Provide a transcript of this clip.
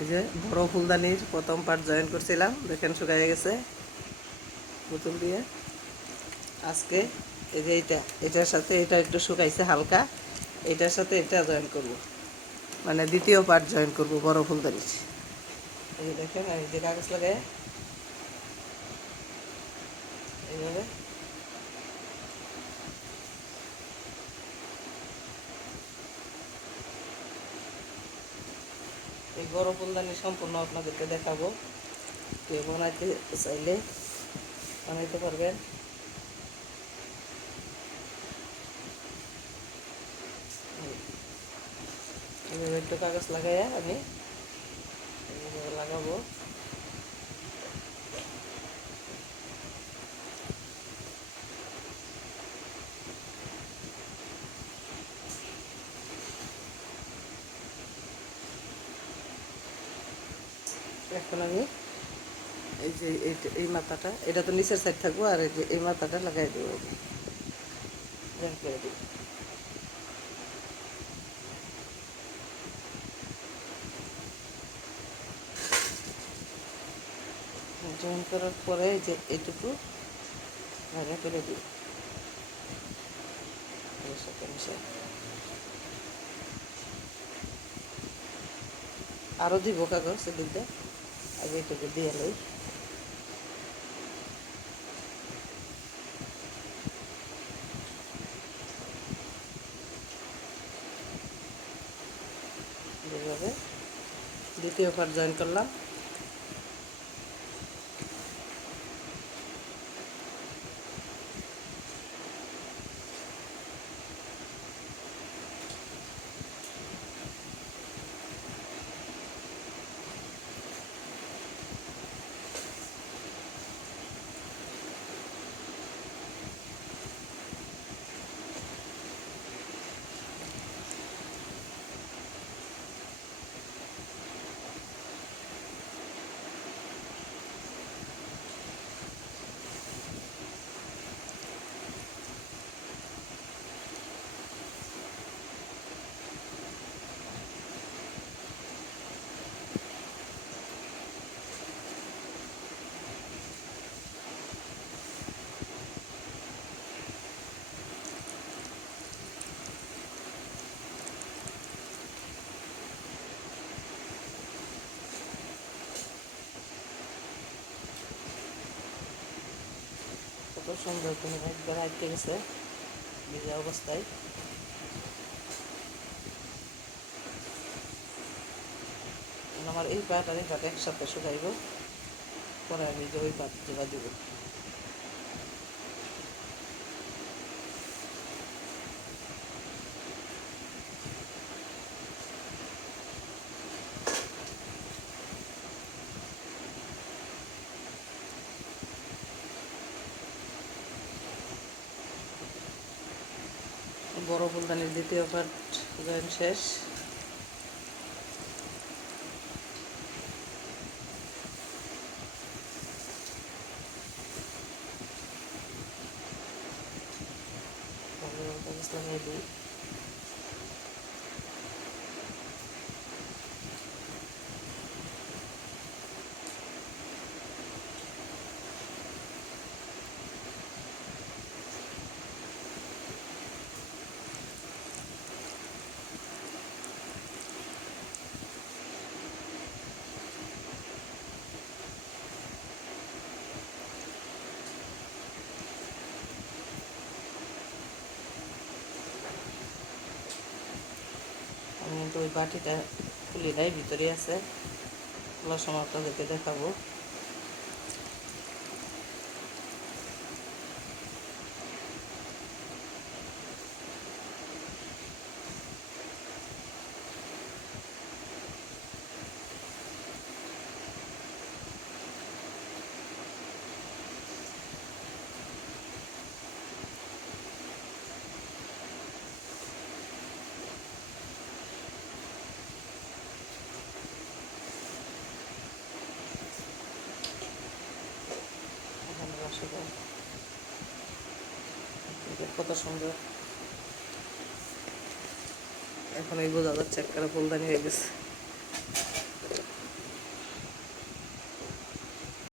এই যে বড় ফুলদানির প্রথম পার্ট জয়েন করছিলাম। দেখেন শুকায় গেছে বোতল দিয়ে। আজকে এই যে এইটা, এটার সাথে এটা একটু শুকাইছে হালকা। এটার সাথে এটা জয়েন করব। মানে দ্বিতীয় পার্ট জয়েন করব বড় ফুলদানির। এই দেখেন, এই যে কাগজ লাগায় এইভাবে এই বড় ফুলদানি সম্পূর্ণ আপনাদেরকে দেখাবো। কে বানাইতে চাইলে বানাইতে পারবেন। একটু কাগজ লাগাইয়া আমি এইভাবে লাগাবো এখন আমি এই যে এই- মাথাটা, এটা তো নিচের সাইড থাকব, আর এই যে এই মাথাটা লাগাই দেবো জয়েন করে দিব জয়েন করার পরে যে এইটুকু ভাগা করে দিই। আরও দিব কাগজ এদিকে আগে এটুকু দিয়ে লই। এইভাবে দ্বিতীয় পার্ট জয়েন করলাম। সুন্দর কোনো একবার আটকে গেছে। ভিজা অবস্থায়। আমার এই পাট আর এই পাট একসাথে শুকাইব পরে আমি যে ওই পাট জোগা দিব বড় ফুলদানির দ্বিতীয় পার্ট জয়েন শেষ। Thank কাগজ ওই বাটিটা খুলি নাই ভিতরে আছে। খোলার সময় আপনাদেরকে দেখাবো এখানে রসগোল্লা এই যে কত সুন্দর। এখন এই বোঝা যাচ্ছে একটা ফুলদানি হয়ে গেছে।